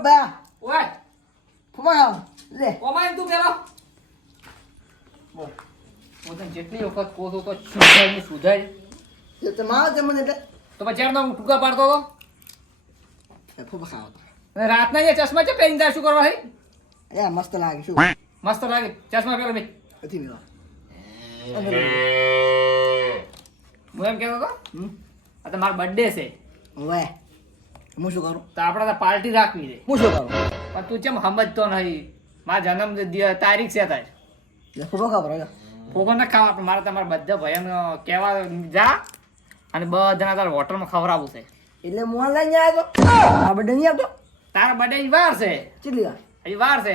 બા ઓય ફુમા લે ઓમાય તું પેલો બોલ હું તને જેટલી વખત કહું છું તો સુધાર ને સુધાર એ તો મારો તે મને એટલે તો પછી એમ હું ટૂંકા પાડતો હતો ફુમા ખાવ અને રાતના એ ચશ્મા છે પહેરીને જાય શું કરવા હે એ મસ્ત લાગે શું મસ્ત લાગે ચશ્મા પહેરો મેં નથી મેળવા હું એમ કહેતો હતો આ તો મારો બર્થડે છે ઓવે હું શું કરું તો આપણે તો પાર્ટી રાખવી છે હું શું કરું પણ તું કેમ સમજતો નહીં મારા જન્મ તારીખ છે તારી લે ફુમા ખબર હે ફોગો ન ખાવા પણ મારે તમારા બધા ભાઈઓને કહેવા જા અને બધાના તારે હોટલમાં ખવડાવવું છે એટલે મોહન લઈને આવ્યો તો આ બડે નહીં આવતો તારા બર્થડે વાર છે કેટલી વાર હજી વાર છે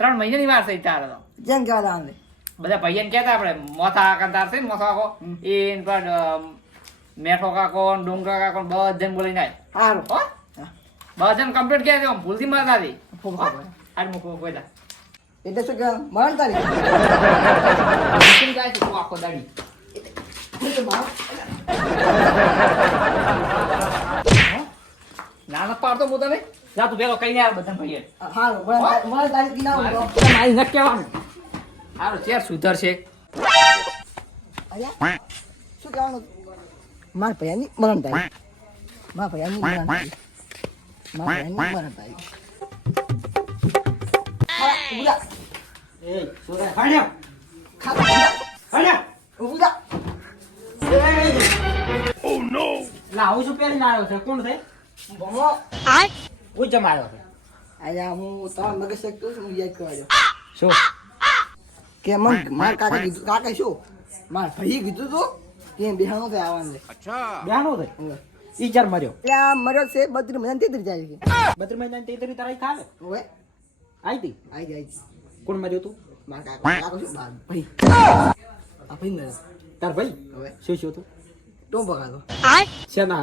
3 મહિનાની વાર છે તારે તો જેમ કેવા દાંડે બધા ભાઈઓને કહેતા આપણે મોથા કાકા તાર છે ને મોથા કાકો એ પર મેઠો કાકો ને ડુંગરા કાકો ને બધાને બોલીને આય સારું હો બધાને કમ્પ્લીટ કહે છે ભૂલથી મારતા હતી ફુમા ખબર આજ મૂકવો કોઈ દા એટલે શું કે મરણ તારી મૂકીને જાય છે તું આખો દાડી એટલે માર ના ના પાડતો હું તમે જા તું પેલો કઈ ને બધા ભાઈએ હારું મરણ તારી કી ના મારી આવતો ન કહેવાનું સારું ચેર સુધર છે અલ્યા શું કહેવાનું માર ભૈયાની મરણ તારી માર ભૈયાની મરણ તારી માર ભૈયાની મરણ તારી હા ઉડા એ સોરા હાણ્યો ખા ઉડા હાણ્યો ઉડા લા હું શું પહેરીને આવ્યો છે કોણ છે ભમો હું જમાડ્યો છે અલ્યા હું તમાર મગજ શકતો છું હું યાદ કરવા દો શું કે મન માર કાકા કીધું કાકા શું માર ભાઈ કીધું તું કે બિહાનો છે આવવાનું છે બેનો છે ઈ ચાર મર્યો એટલે આ મર્યો છે 32 મહિના 33 જાય છે 32 મહિના 33 તારીખ ખાલે ઓવે આઈ તી આઈ જાય કોણ મર્યો તું માર કાકા શું બાર ભાઈ આ ભાઈ ને તાર ભાઈ હવે શું શું તું તો બગાડો શેના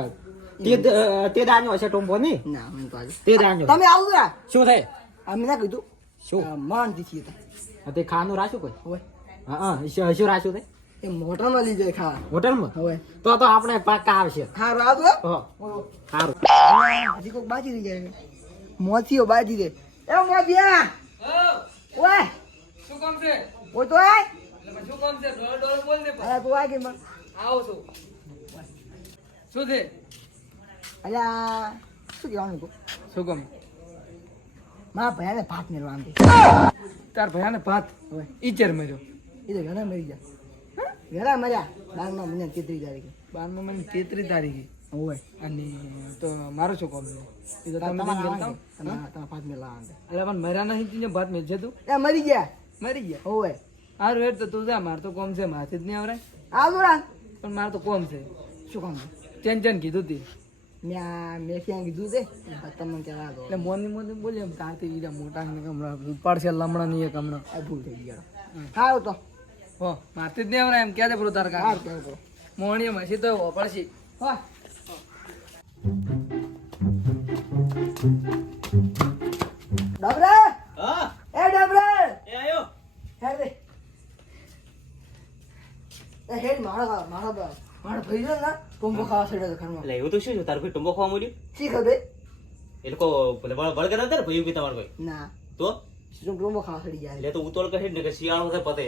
તે દાણ્યો હશે ટોમ્બો ની ના હું તો આજે તે દાણ્યો તમે આવો રા શું થાય અમે ના કીધું શું માન દીધી હતા તે ખાવાનું રાખ્યું કોઈ હવે હા શું રાખ્યું તે એ મોટરમાં લઈ જાય ખાવા હોટલમાં હવે તો આપણે પાકા આવશે હારું આવતો હા સારું હજી કોઈક બાજી રહી જાય મોતીઓ બાજી દે એ મોતિયા ઓય શું કામ છે ઓય તો આય શું કામ છે ડોળ ડોળ બોલ દે અલ્યા તું આય કે મન આવો છું શું છે અલ્યા શું કહેવાનું તું શું કામ મારા ભયાને ભાત મેળવાનું તાર ભયાને ભાત હવે ઈચર મર્યો એ તો ઘણા મરી ગયા ઘણા મર્યા 12 મહિના 33 તારીખે 12 મને 33 તારીખે હોય અને તો મારો શું કામ છે એ તો તમે તમારા ભાત મેળવાનું અરે પણ મર્યા નહીં તીને ભાત મેળજે તું એ મરી ગયા મરી ગયા હોય હારું હેડ તો તું જા માર તો કોમ છે માથે જ નહીં આવરાય આવતો રા પણ માર તો કોમ છે શું કામ ચેન કીધું તી મેં ક્યાં કીધું છે તમને કહેવા દો એટલે મોની બોલી એમ તારથી બીજા મોટા ને હમણાં પાડશે લમણા ની એક હમણાં આ ભૂલ થઈ ગયો સારું તો હો માથે જ નહીં આવરાય એમ ક્યાં પેલું તાર કા સારું કેવું કરો મોણી મસી તો પડશી હા ડબરે હા એ ડબરે એ આયો હેડ દે એ હેડ મારો ભાઈ છે ને ટોમ્બો ખાવા છેડે છે ઘરમાં એટલે એવું તો શું તાર કોઈ ટુંબો ખાવા મળ્યું શી ખબર એ લોકો બળ કરે ને ભાઈ કે તમારે કોઈ ના તો શું ટોમ્બો ખાવા છેડી જાય એટલે તો ઉતોલ કહે ને કે શિયાળો છે પતે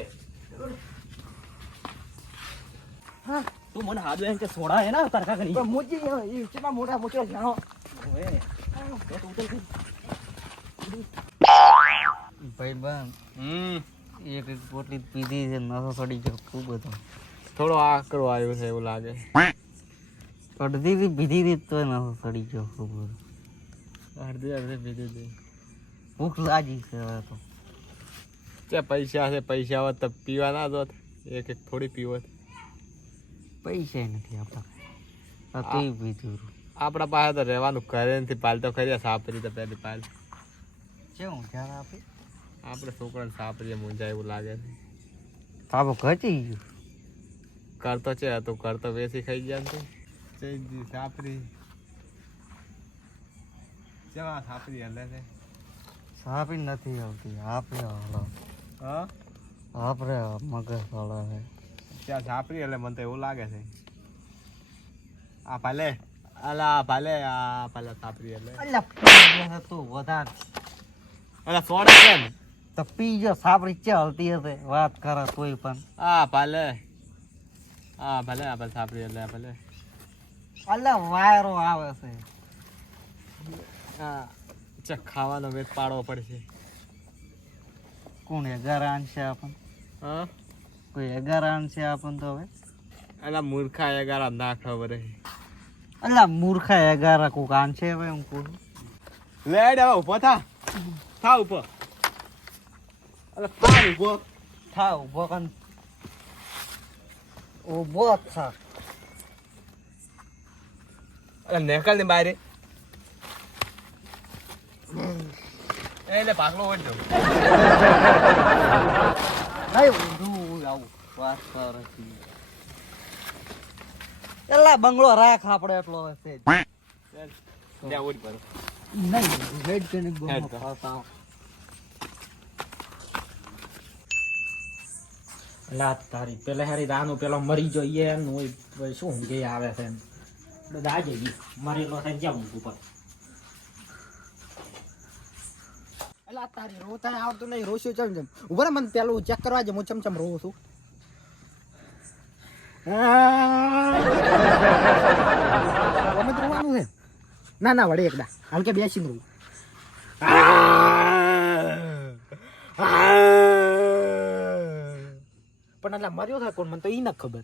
હા તું મને હાથ એમ કે સોડા હે ને તાર કાકની પણ મોજી એ કેટલા મોટા મોટા જાણો ભાઈ બન એક પોટલી પીધી છે નસો સડી ગયો ખૂબ બધો થોડો આકરો આવ્યો છે એવું લાગે અડધી થી પીધી હતી તો નસો સડી ગયો ખૂબ બધો અડધી પીધી હતી ભૂખ લાગી છે હવે તો તે પૈસા છે પૈસા હોત તો પીવા ના દોત એક થોડી પીવત પૈસા નથી આપણા હતું પીધું આપણા પાસે તો રહેવાનું ઘરે નથી પાલ તો ખરી સાપરી તો પહેલી પાલ કેવું જ્યારે આપી આપણે છોકરાને સાપરીએ મૂંઝાય એવું લાગે છે તાબો ઘટી ગયું કરતો છે તો કરતો વેસી ખાઈ ગયા ને તું સાપરી કેવા સાપરી હલે છે સાપી નથી આવતી આપણે હલો હા આપણે મગજ હલો છે ત્યાં સાપરી એટલે મને તો એવું લાગે છે આ પાલે અલા ભલે આ ભલે સાપરી એટલે અલ્યા પી ગયા તું વધારે અલા સોડા કેમ તો પી જો સાપરી ચાલતી હશે વાત કરે તોય પણ આ ભલે સાપરી એટલે ભલે અલ્યા વાયરો આવે છે હા ચક ખાવાનો વેટ પાડવો પડશે કોણ 11 આનશે આપણ હા કોઈ 11 આનશે આપણ તો હવે અલા મૂર્ખા એગારા ના ખબર હે અલ્યા મૂર્ખા 11 કોક આનશે હવે હું કહું લેડ હવે ઉભો થા ઉભો અલા થા ઉભો થા ઉભો કન ઉભો થા અલા નેકળ ને બારે એટલે ભાગલો વળજો નહીં ઊંધું આવું વાત કરે છે એલા બંગલો રાખ આપણે એટલો હશે ત્યાં ઓડી પર નહીં વેડ કે હેડ બંગલો કર. ખાતા અલા તારી પેલે હારી દાનો પેલો મરી જોઈએ એમ હોય શું ઊંઘે આવે છે એમ બધા જઈ મરેલો થાય જ્યાં ઊંઘ ઉપર અલા તારી રોતા આવતું નહીં રોશું ચમ ઉભો રે મને પેલું ચેક કરવા દે હું ચમચમ રોઉં છું ગમે તે રોવાનું છે ના વડે એકદા હાલ કે બેસીને રોવું પણ એટલે મર્યો થાય કોણ મને તો ઈ ન ખબર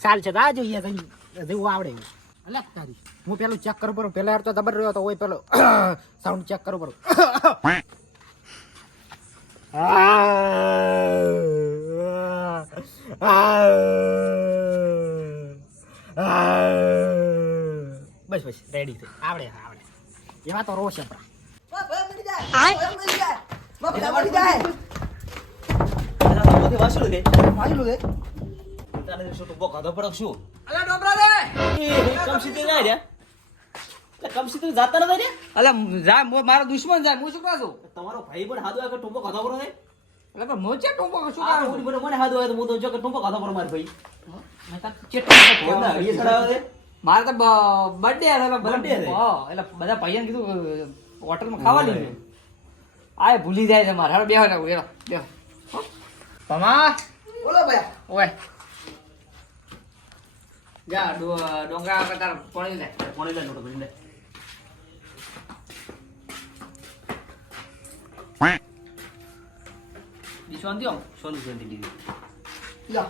ચાલ છે આ જોઈએ જેવું આવડે એવું અલ્યા તારી હું પેલું ચેક કરું પડું પેલા તો જબર રહ્યો તો હોય પેલો સાઉન્ડ ચેક કરું પડું બસ રેડી છે આવડે એમાં તો રોશે મરી જાય મરી જાય મરી જાય વાસું દે વાજલું છે તારે શું તો બોકા દબડક શું અલા ડોબરા રે કમસીતે જાય રે એટલે કમસીતે જાતા ન રે અલા જા મારો દુશ્મન જાય હું શું કરું છું તમારો ભાઈ પણ હાદો કે ટોપો ખાધો પડો ને એટલે પણ મોચે ટોપો શું આ કરું મને મને હાદો આવે તો હું તો જો કે ટોપો ખાધો પડો માર ભાઈ મેં તો ચેટલી કોના એ સડાવે દે મારે તો બર્થડે હતો Birthday છે? હા એટલે બધા ભાઈઓને કીધું હોટલમાં ખાવા લીધું આ ભૂલી જાય છે મારે હાલો બેહો ને બેહો પમા બોલો ભાઈ ઓય જા ડોંગરા આગળ તાર પાણી લે કોણે લે નોટો ભરી લે દિશવાન દિયો સોનું જંતી દીધી લ્યો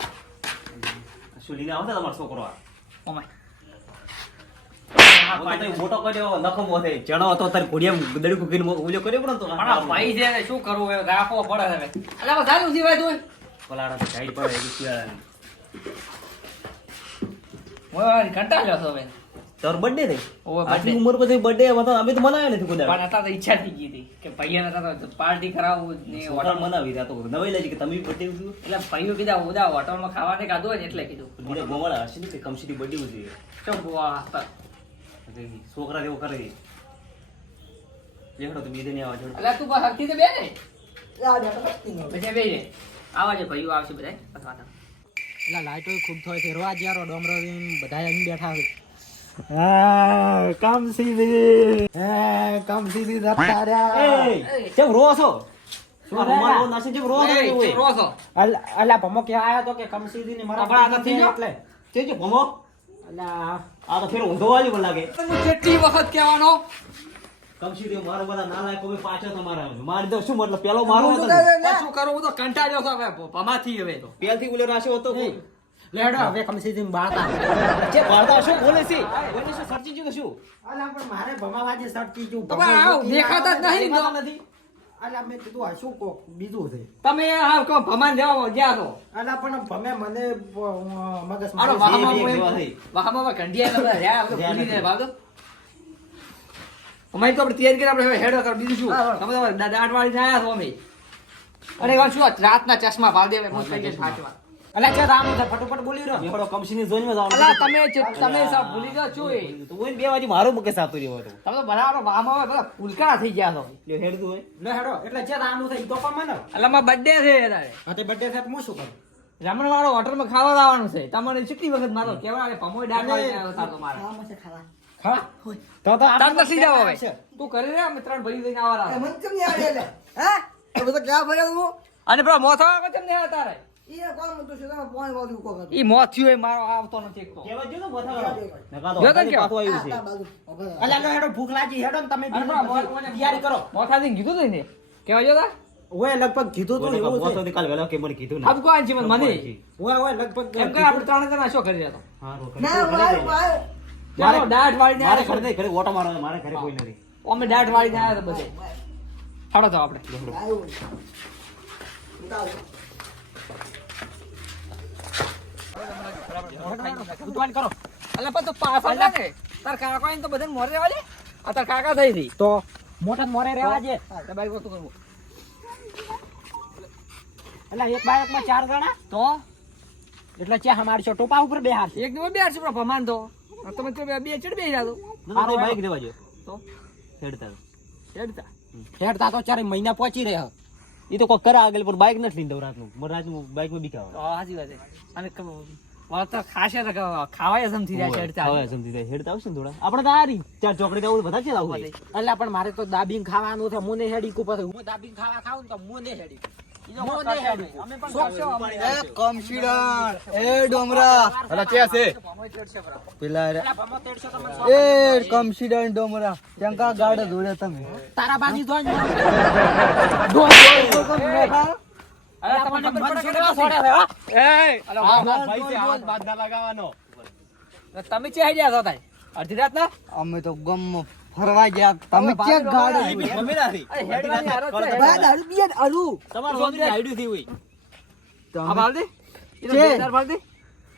શું લીને આવતા તમારો છોકરો આ ઓમાય મોટો કર્યો નખમો થાય ચણો હતો તાર ઘોડિયા દડકું કીને ઓલ્યો કર્યો પણ તો પણ આ ભાઈ છે ને શું કરવું હવે રાખવો પડે હવે અલા બસ ચાલુ જીવાય તું પલાડા તો સાઈડ પર એ શિયાળાની હું કંટાળ્યો છો હવે તાર બર્થડે થઈ ઓવે આટલી birthday. ઉંમર પછી બર્થડે હતા અમે તો મનાવ્યો નથી કોઈ પણ હતા તો ઈચ્છા થઈ ગઈ હતી કે ભાઈઓને હતા તો પાર્ટી કરાવવું ને છોકરા મનાવી રહ્યા તો નવાઈ લેજે કે તમે બર્થડે ઉજવો એટલે ભાઈઓ કીધા ઉદા હોટલમાં ખાવાને કાઢું હોય ને એટલે કીધું બીજા ગોવાળા હશે ને કે કમસીટી બર્થડે ઉજવી ચમ બુઆ હતા. છોકરા જેવો કરે જેહડો તો બીજે નહીં આવવા જોડે અલા તું બસ હરખી તો બે ને આ બેઠો બસતી નો પછી બે ને આવા જે ભાઈઓ આવશે બધા અથવા તો એટલે લાઈટો ખૂબ થાય છે રોજ યારો ડોમરો બધા અહીં બેઠા હોય કમસીદી જતા રહ્યા કેમ રો છો શું આ રૂમાલ નાસે જેમ રો છો એ, એવું હોય. રોસો. અલ્યા ભમો કે આયો તો કે કમસીદી ની આપણા હાથે થઈ ગયો? એટલે તે જે ભમો અલ્યા આ તો ફેર ઊંધો વાળી પણ લાગે હું કેટલી વખત કહેવાનો કમસીટી મારો બધા નાલાયક કોઈ પાછો તમારા મારી દો શું મતલબ પેલો મારો હતો ને? પણ શું કરું હું તો કંટાળ્યો છું હવે પમાથી હવે તો પેલથી ઉલે રાખ્યો હતો કોઈ. લેડો હવે કમસીદી બાળતા જે ભારતા શું બોલે છે બોલે છે સરજી ગયું તો શું અલ્યા પણ મારે ભમાવાજે સટકી ગયું તો પણ આવ દેખાતા જ નહીં દેખાતા નથી અલ્યા મેં કીધું આ શું કોક બીજું છે તમે આવ કહો ભમાન જવા ગયા તો અલ્યા પણ ભમે મને મગજ આનો મારી બે વાહમાં જેવા થઈ. વાહમાં કંડિયા બધા રહ્યા આપણે ભૂલી જાય ભાવ તો અમારી તો આપણે તૈયાર કરી આપણે હવે હેડ કર બીજું શું તમે તો દાંત વાળી આયા છો અમે અરે વાત શું રાતના ચશ્મા ભાવ દેવે હું થઈ ગઈ સાચવા અલ્યા છે રામ છે ફટોફટ બોલી રહ્યો બેહડો કમસીની ઝોનમાં જવાનું. અલા તમે સબ ભૂલી જાઓ છો એ તો ઓય ને બે વાજી મારો મુકે સાતો રહ્યો હતો તમે તો બરાબર વાહમાં હોય બધા પુલકારા થઈ ગયા છો લ્યો હેડતું હોય લે હેડો એટલે જે રામ છે ઈ તો પણ મને એટલે મારો બર્થડે છે તારે હા તે બર્થડે છે તો હું શું કરું રમણવાળો હોટલમાં ખાવા લાવવાનું છે તમારે કેટલી વખત મારો કહેવાય ભમોય ડાળ વાળી આવ્યો તાર તો મારે ખાવામાં છે ખાવા હા હોય તો તાર નથી જાવ હવે તું કરી રે અમે 3 ભરી લઈને આવવાના એ મન કેમ નહીં આવડે એટલે હા એ બધો ક્યાં ભર્યો હું અને પેલો મોથો આવે કેમ નહીં આવે તારે ઈ કોણ મતું છે તમે પોઈ વાળું કો કરો ઈ મોથ્યું એ મારો આવતો નથી એક તો કહેવા જો ને મોથા નકા તો જો તને હકાની પાછું આવ્યું છે આ બાજુ ઓકે અલ્યા લો હેડો ભૂખ લાગી હેડો ને તમે અરે પેલા મોથાને તૈયારી કરો મોથાથી કીધું તું ને કેવા જો તા ઓય લગભગ કીધું તો એવું છે મોથો કાલ વેલા કે મને કીધું આપ કોણ છે મને ઓય લગભગ એમ કે આપણે 3 જણા શું કરી રહ્યા તો હા રોક ના વાય વાય ચાલો દાઢ વાળીને મારે આવ્યા ઘરે નહીં, ઘરે ઓટો મારવાનો, મારે ઘરે કોઈ નથી. અમે દાઢ વાળીને આવ્યા હતા બધે હાડો તો આપણે આયો ઉતાવ ઉતવાન કરો અલા પણ તો પાછળ જા ને તાર કાકા એને તો બધાને મોરે વાલે આ તાર કાકા થઈ હતી તો મોટા મોરે રહેવા દે તે બાઈક વસ્તુ કરવું એટલે એક બાઇકમાં 4 જણા તો એટલે ચે હમારશો ટોપા ઉપર બેહાર એક દિવસ બે આરસી પણ ભમાન તો આ તમે તો બે ચડ બે જાતો ના, ના, બાઈક દેવા જોઈએ. તો હેડતા. હેડતા હેડતા તો 4 મહિના પહોંચી રહ્યા ઈ તો કોક કરે આગળ પણ બાઈક નથી લઈને દઉં રાતનું. મને રાતનું બાઈકમાં બીક આવે. તો સાચી વાત છે અને વાળ તો ખાશે તો ખાવાય સમજી જાય હેડતા હવે સમજી જાય. હેડતા આવશે ને થોડા. આપણે તો આ રહી. 4 ચોકડી તો આવું વધારે છે આવું છે. એટલે પણ મારે તો દાબીને ખાવાનું છે મુને હેડી કુ પછી હું દાબીને ખાવા ખાઉં ને તો મુને હેડી મુને હેડી અમે પણ એ ડોમરા અલા ચે છે પેલા રે. પેલા ભમો 150 તમને એ કમસીડન ડોમરા ચંકા ગાડ ધોડે તમે તારા બાજી જોઈ અરે તમને મન છોડવા છોડે છે હો એ અલા ભાઈ છે હાથ બાદ ના લગાવવાનો. તમે ચે હેડ્યા છો તાઈ અડધી રાત ના અમે તો ગમ ફરવા ગયા તમે કે ગાડ ઈ બી ગમે ના રહી. અરે હેડવાની હારત છે બા દારૂ પીએ ને અરુ તમારું સમજી આઈડિયું થી હોય. આ બાલ દે છે. એ બેદાર બાલ દે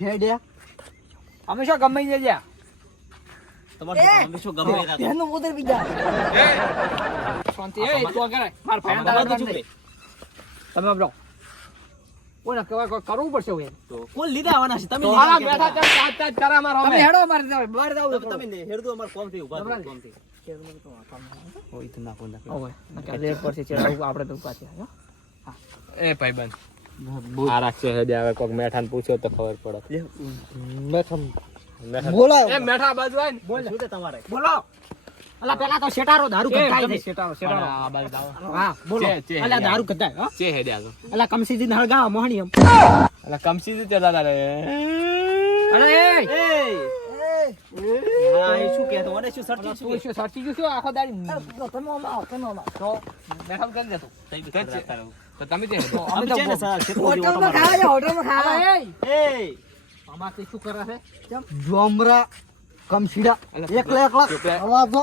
હેડ્યા અમે શું ગમે ને જ્યા તમારું તો અમે શું ગમે ના થાય. એનો મોદર બીજા શાંતિ એ તો કરે માર ફેન આમાં દાડા બધું દે ચૂકે. તમે બ્રો ઓના કહેવાય કોઈ કરવું પડશે હવે તો કોણ લીધા આવવાના છે? તમે તો લીધા હાલા કે બેઠા હતા? ચાલ ચાલ કરા મારો તમે હેડો મારે બહાર જાવ તમે ને હેડતું અમારે કોમથી ઊભા થયું, કોમથી. ઓય તો નાખો, નાખો. ઓય નકા લેટ પડશે ચડાવું આપણે તો પાછી હો એ ભાઈબંધ આ રાખશે હેડે આવે કોક મેઠાને પૂછ્યો તો ખબર પડે. મેઠા બોલાયો એ મેઠા બાજુ આય ને શું છે તમારે? બોલો અલા પેલા તો શેટારો દારૂ ગધાય છે શેટારો અને આ બાજુ આવો. હા બોલો ચે અલા દારૂ ગધાય હો ચે હેડે આવો. અલા કમસીજી હળગાવા મોહણી એમ અલા કમસી જ ચલાતા રે. અરે એ હા, એ શું કહેતો? મને શું સર્ટી શું તું શું સાચી ગયું શું આખો દાડી તમે આવો તમે આવો તો મેઠા કરી દેતો તો તમે ચે હેડે. અમે અમે તો છે ને સાહેબ, ખેતરો જેવો હોટલમાં તમારો. ખાવા જાઓ હોટલમાં ખાવા અરે એ એ આમાંથી શું કરે છે ડોમરા કમસીડા એકલા એકલા ચૂપ રે. આવા તો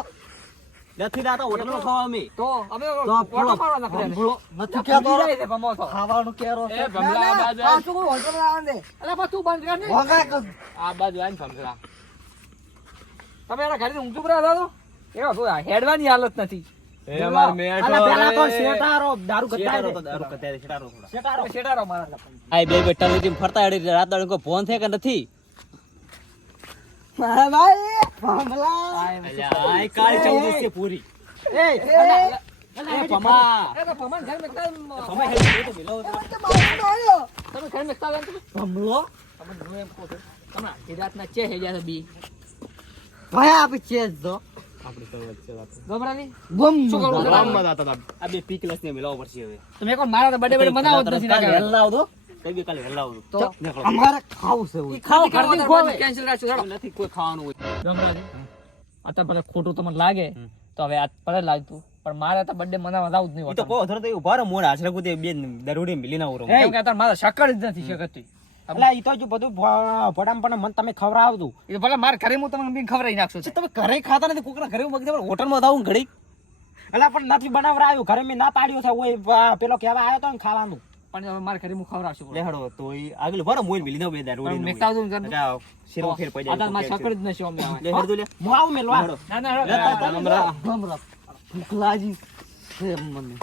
નથી દાતા હોટલમાં ખાવા અમે. તો અમે તો ઓટો મારવા નાખી ભૂલો નથી કેતો કેતો જાય છે ભમો તો ખાવાનું કેરો એ ભમલા આ બાજુ આય. શું હોટલમાં આવે દે અરે પણ તું બંધ કર ને વગાય કર આ બાજુ આય ને ભમલા. તમે એના ઘરે ઊંઘું પડ્યા હતા તો એવો શું આ હેડવાની હાલત નથી એ અમાર મેઠો અલા પેલા તો રે. શેટારો દારૂ ગધાય શેટારો છે તો દારૂ કતારે, શેટારો થોડા. શેટારો શેટારો મારા આ બે બેટા લઈને ફરતા હેડે રાત દાડે કોઈ ફોન છે કે નથી? હા ભાઈ મામલા અલ્યા, આ કાળી ચૌદસ છે પૂરી. એ એ પમા. એ તો ભમણ ઘર મેકતા તમે હેડે તો મિલાવો તો. તમે ઘર મેકતા આવ્યા તમે ભમલો તમે હું એમ કહું છું તમે આખી રાતના ચે હેડ્યા છે બી ભાઈ આપી છે જો આપણી તો વચ્ચે વાત. ગમરાની ગમ શું કરવું? ગામમાં જતા હતા. આ બે પીકલસ ને મિલાવો પડશે હવે. તમે કોણ મારા તો બડે બડે બનાવો જ નથી કાલે ના વહેલા આવજો. કઈ બી કાલે વહેલા આવજો. તો નીકળો. અમારે ખાવું છે એવું. ખાઓ ઘરથી ખોવે કેન્સલ રાખજો ચાલો નથી કોઈ ખાવાનું હોય. ગમરાજી આ ભલે ખોટું તમને લાગે તો હવે આ પડે લાગતું પણ મારે તો બર્થડે મનાવવા જાવું જ નહીં ઈ તો કોઈ અધર તો ઉભા રહો, મોઢ હાચરે કૂદે બે દરોડી મિલી ના ઉરો. કેમ કે અત્યારે મારા શકર જ નથી શકતી અલા ઈ તો જો બધું ભડામ પણ મન તમે ખવડાવતું એ તો ભલે મારા ઘરે હું તમને બી ખવડાવી નાખશો તમે ઘરે ખાતા નથી, કોકના ઘરે મગજ હોટલમાં જાવું ઘડી. અલા પણ નથી બનાવરાયું ઘરે મેં ના પાડ્યો છે ઓય પેલો કહેવા આવ્યો તો ને ખાવાનું પણ હવે મારા ઘરે હું ખવડાવશું લેહડો તો ઈ આગળ ઉભા રહો, મોઢ મિલી ના બે દરોડી ના મેકતા આવજો ને જાઓ શેરો ફેર પડી અત્યારે મારા શકર જાય. જ નથી અમે લે હેડો લે. હું આવું મેલવા હેડો. ના ના ગમરા ભૂખ લાગી છે મને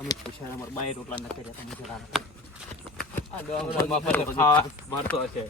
અમે પૂછ્યા અમાર બાય રોટલા ન કર્યા તમે જરા. આ ગામમાં પાછો ખાવા મારતો હશે.